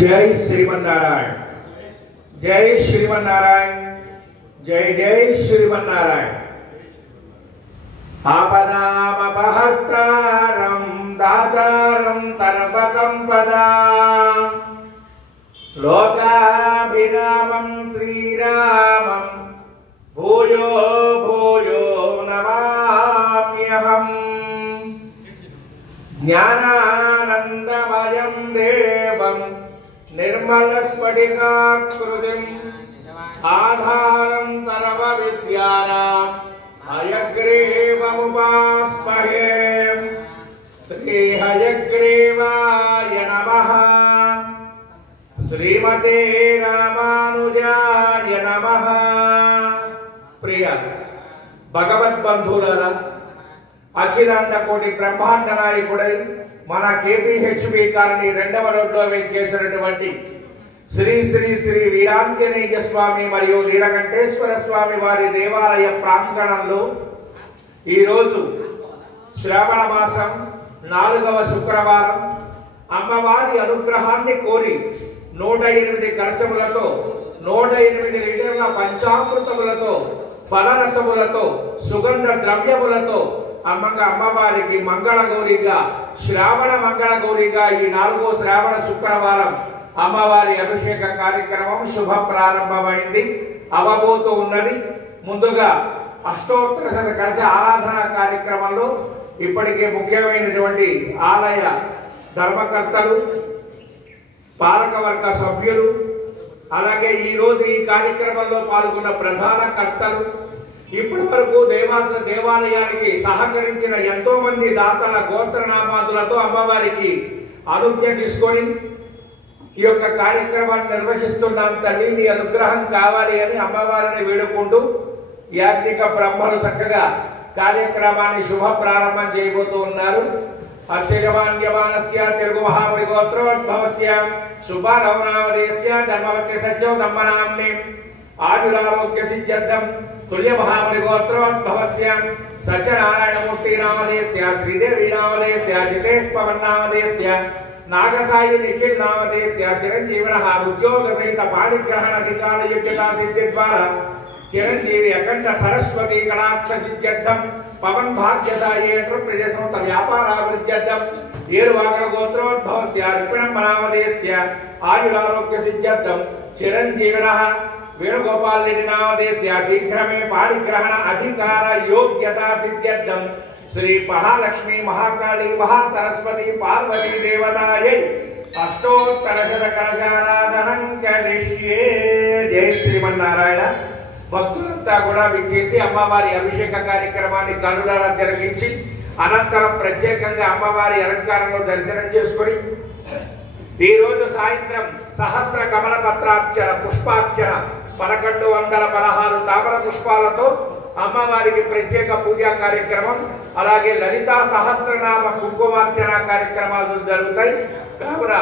जय श्रीमन्नारायण, जय श्रीमन्नारायण, जय जय श्रीमन्नारायण। आपदामपहर्तारं दातारं सर्वसम्पदा लोकाभिरामं श्रीरामं भूयो भूयो नमाम्यहम्। ज्ञानानन्दमयं देवं निर्मलस्फटिकाकृतिम् आधारं सर्वविद्यानाम् हयग्रीवमुपास्महे। श्री हयग्रीवाय नमः। श्रीमते रामानुजाय नमः। प्रिय भगवद्बंधुलारा, అఖిలాండ కోటి బ్రహ్మాండ నాయకుడై మన కేపీహెచ్బి కాలనీ 2వ రోడ్లో వెంచేసినటువంటి శ్రీ శ్రీ శ్రీ వీరాంజనేయ స్వామి మరియు నీలకంఠేశ్వర స్వామి వారి దేవాలయ ప్రాంగణంలో ఈరోజు శ్రావణ మాసం 4వ శుక్రవారం అమ్మవారి అనుగ్రహాన్ని కోరి 108 కలశములతో 108 లీటర్ల పంచామృతములతో ఫలరసములతో సుగంధ ద్రవ్యములతో అమ్మవారికి మంగళగౌరిగా శ్రావణ మంగళగౌరిగా ఈ 4వ శ్రావణ శుక్రవారం అమ్మవారి అభిషేక కార్యక్రమం శుభ ప్రారంభమైంది, అవబోతూ ఉన్నది. ముందుగా అష్టోత్తర కలశ ఆరాధన కార్యక్రమంలో ఇప్పటికే ముఖ్యమైనటువంటి ఆలయ ధర్మకర్తలు, పాలకవర్గ సభ్యులు, అలాగే ఈరోజు ఈ కార్యక్రమంలో పాల్గొన్న ప్రధాన కర్తలు, ఇప్పటి వరకు దేవాలయానికి సహకరించిన ఎంతో మంది దాతల గోత్రనామాదులతో అమ్మవారికి అనుజ్ఞ తీసుకొని ఈ యొక్క కార్యక్రమాన్ని నిర్వహిస్తున్నాం. తల్లి నీ అనుగ్రహం కావాలి అని అమ్మవారిని వేడుకుంటూ యాజ్ఞిక బ్రహ్మలు చక్కగా కార్యక్రమాన్ని శుభ ప్రారంభం చేయబోతూ ఉన్నారు. అస్యమాన్యమానస్య తెలుగు మహాముని గోత్రోద్భవస్య శుభనవనామదేస్య ధర్మవత్య సత్యం నమ్మనామ్ని ఆయురారోగ్య సిద్ధ్యర్థం తుల్య మహాముని గోత్రోద్భవస్య సత్యనారాయణమూర్తి నామదేస్య శ్రీదేవి నామదేస్య జితేష్ పవన్ నామదేస్య నాగసాయి నిఖిల్ నామదేస్య చిరంజీవన ఉద్యోగ సహిత పాణిగ్రహణ అధికార యోగ్యతా సిద్ధి ద్వారా చిరంజీవి అఖండ సరస్వతి కళాక్ష సిద్ధ్యర్థం పవన్ భాగ్యదాయే ఎంటర్ప్రైజ సంస్థ వ్యాపారాభివృద్ధ్యర్థం ఏరువాకర గోత్రోద్భవస్య రుక్మిణం నామదేస్య ఆయురారోగ్య సిద్ధ్యర్థం చిరంజీవన వేణుగోపాల్ రెడ్డి నామదేస్య శీఘ్రమే పాణిగ్రహణ అధికార యోగ్యతా సిద్ధ్యర్థం శ్రీ మహాలక్ష్మి మహాకాళి మహాసరస్వతి పార్వతీ దేవతాయై అష్టోత్తర శత కలశారాధనం కరిష్యే. జై శ్రీమన్నారాయణ. భక్తులంతా కూడా విచ్చేసి అమ్మవారి అభిషేక కార్యక్రమాన్ని కరుణాల తిలకించి అనంతరం ప్రత్యేకంగా అమ్మవారి అలంకారంలో దర్శనం చేసుకుని ఈరోజు సాయంత్రం సహస్ర కమల పత్రార్చన పుష్పార్చన 1116 తామర పుష్పాలతో అమ్మవారికి ప్రత్యేక పూజా కార్యక్రమం, అలాగే లలితా సహస్రనామ కుంకుమార్చన కార్యక్రమాలు జరుగుతాయి. కావున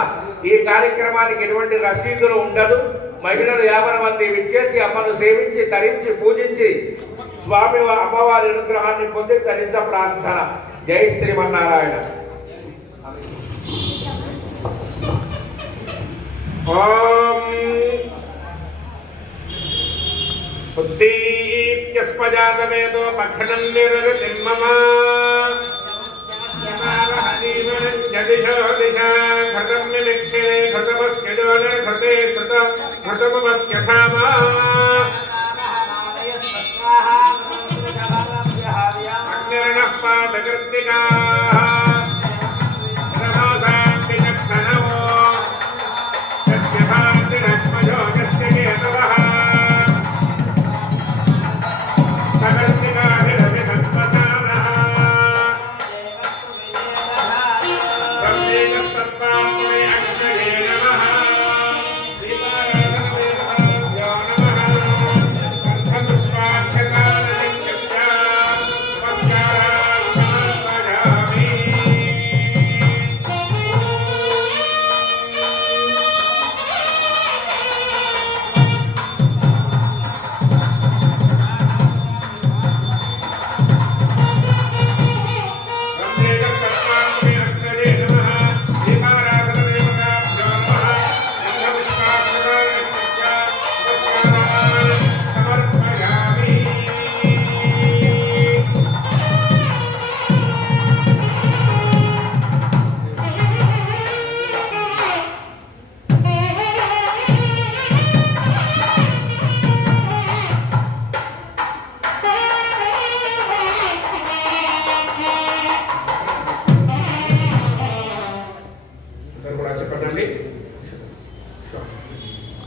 ఈ కార్యక్రమానికి ఎటువంటి రసీదులు ఉండదు. మహిళలు 50 మంది విచ్చేసి అమ్మను సేవించి తరించి పూజించి స్వామి అమ్మవారి అనుగ్రహాన్ని పొంది తరించ ప్రార్థన. జై శ్రీమన్నారాయణ. ఓం ఉద్దీప్యస్మజాతవేదో పఖనం నిరతిర్మమ యదిశో దిశా ఘటం నిమిక్షే ఘటమస్కిడో నిర్ఘటే శ్రుత ఘటమస్క్యథామా అగ్నిర్ణః పాదకృత్తికాః రమాసాంతి చక్షణవో యస్య భాతిరశ్మజో యస్య కేతవః సకర్తికాభిరవి సత్వసానః బ్రహ్మేకస్తత్వాత్మనే అగ్నయే నమః శ్రీనారాయణదేవాభ్యో నమః కంఠపుష్పాక్షకాలనిత్యస్య నమస్కారాన్ సమర్పయామి.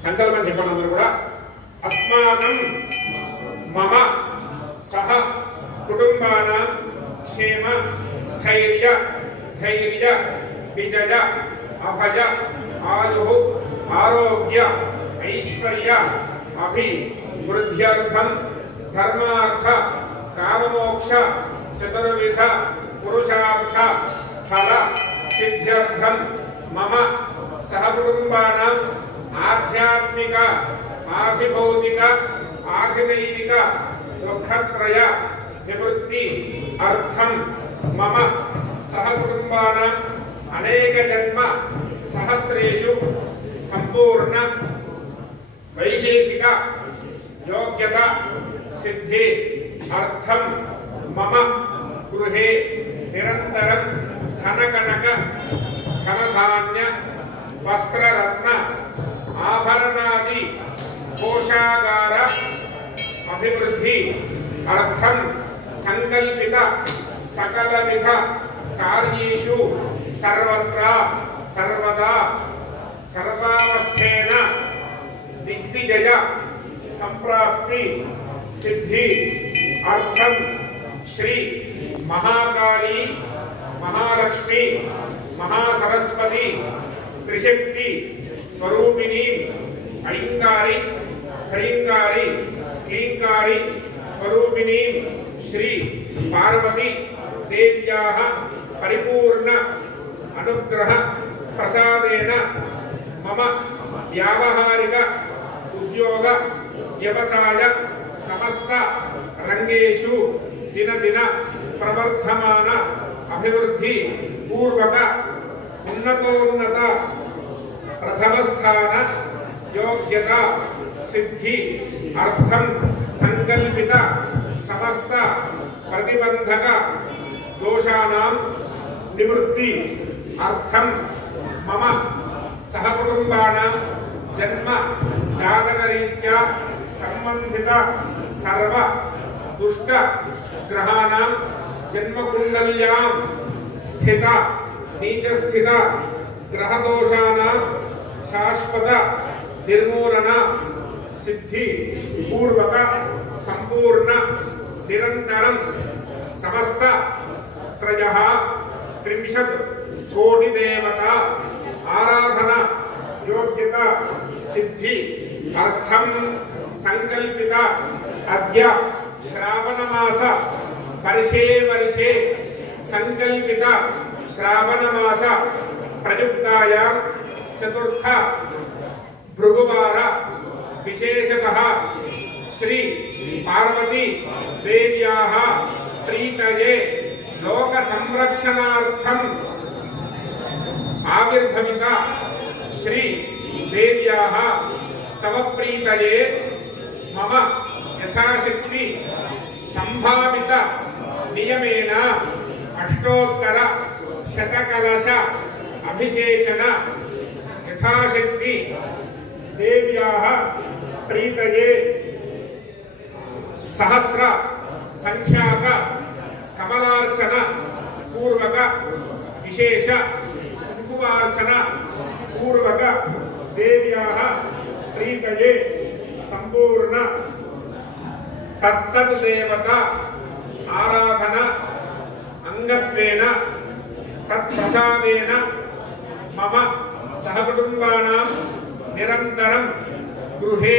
సంకల్పం చెప్పండి అందరూ కూడా. అస్మాకం మమ సహ కుటుంబానాం క్షేమ స్థైర్య ధైర్య విజయ అభయ ఆయు ఆరోగ్య ఐశ్వర్య అభివృద్ధ్యర్థం ధర్మార్థ కామమోక్ష చతుర్విధ పురుషార్థ ఫల సిద్ధ్యర్థం మమ సహకుటుంబానాం ఆధ్యాత్మిక ఆధిభౌతిక ఆధిదైవిక దుఃఖత్రయ నివృత్తి అర్థం మమ సహకుటుంబానాం అనేక జన్మ సహస్రేషు సంపూర్ణ వైశేషిక యోగ్యత సిద్ధి అర్థం మమ గృహే నిరంతరం ధనకనక ధనధాన్య వస్త్రరత్న ఆభరణాది కోశాగార అభివృద్ధి అర్థం సంకల్పిత సకలవిధ కార్యేషు సర్వత్రా సర్వదా సర్వావస్థేన దిగ్విజయ సంప్రాప్తి సిద్ధి అర్థం శ్రీ మహాకాళీ మహాలక్ష్మి మహాసరస్వతి త్రిశక్తి స్వరూపిణి ఐంగారి హ్రీంగారి క్లీంగారి స్వరూపిణి శ్రీ పార్వతి దేవ్యాః పరిపూర్ణ అనుగ్రహ ప్రసాదేన మమ వ్యావహారిక ఉద్యోగ వ్యవసాయ సమస్త రంగేషు దినదిన ప్రవర్ధమాన అభివృద్ధి పూర్వక ఉన్నతోన్నత ప్రథమ స్థాన యోగ్యత సిద్ధి అర్థం సంకల్పిత సమస్త ప్రతిబంధక దోషానాం నివృత్తి అర్థం మమ సహకుటుంబానాం జన్మ జాతకరీత్యా సంబంధిత సర్వ దుష్ట గ్రహాణాం జన్మకుండల్యాం స్థిత నీచస్థిత గ్రహదోషానాం శాశ్వత నిర్మూలన సిద్ధి పూర్వక సంపూర్ణ నిరంతరం సమస్త త్రయః 30 కోటి దేవత ఆరాధన యోగ్యత సిద్ధి అర్థం సంకల్పిత అద్య శ్రావణ మాస వర్షే సంకల్పిత శ్రావణ మాస ప్రయుక్తాయాం చతుర్థ భృగువార విశేషతః శ్రీ పార్వతీ దేవ్యాః ప్రీతయే లోక సంరక్షణార్థం ఆవిర్భవిత శ్రీ దేవ్యాః తవ ప్రీతయే మమ యథాశక్తి సంభావిత నియమేన అష్టోత్తర శతకలశ అభిషేచన యథాశక్తి దేవ్యాః ప్రీతయే సహస్ర సంఖ్యాక కమలార్చన పూర్వక విశేష కుంకుమార్చన పూర్వక దేవ్యాః ప్రీతయే సంపూర్ణ తత్తత్ దేవత ఆరాధన అంగత్వేన తత్ప్రసాదేన మమ సహకుటుంబానాం నిరంతరం గృహే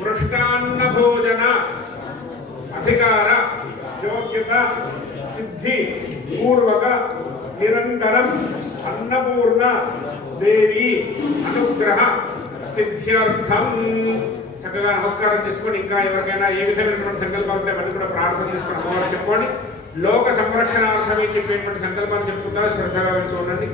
మృష్టాన్న భోజన అధికార యోగ్యత సిద్ధి పూర్వక నిరంతరం అన్నపూర్ణ దేవి అనుగ్రహ సిద్ధ్యర్థం. చక్కగా నమస్కారం చేసుకొని ఇంకా ఎవరికైనా ఏ విధమైనటువంటి సంకల్పాలు ఉంటే అవన్నీ కూడా ప్రార్థన చేసుకుని అమ్మవారు చెప్పుకోండి. లోక సంరక్షణార్థమే చెప్పేటువంటి సంకల్పాలు చెప్పుకుంటా శ్రద్ధగా వెళ్తూ ఉండండి.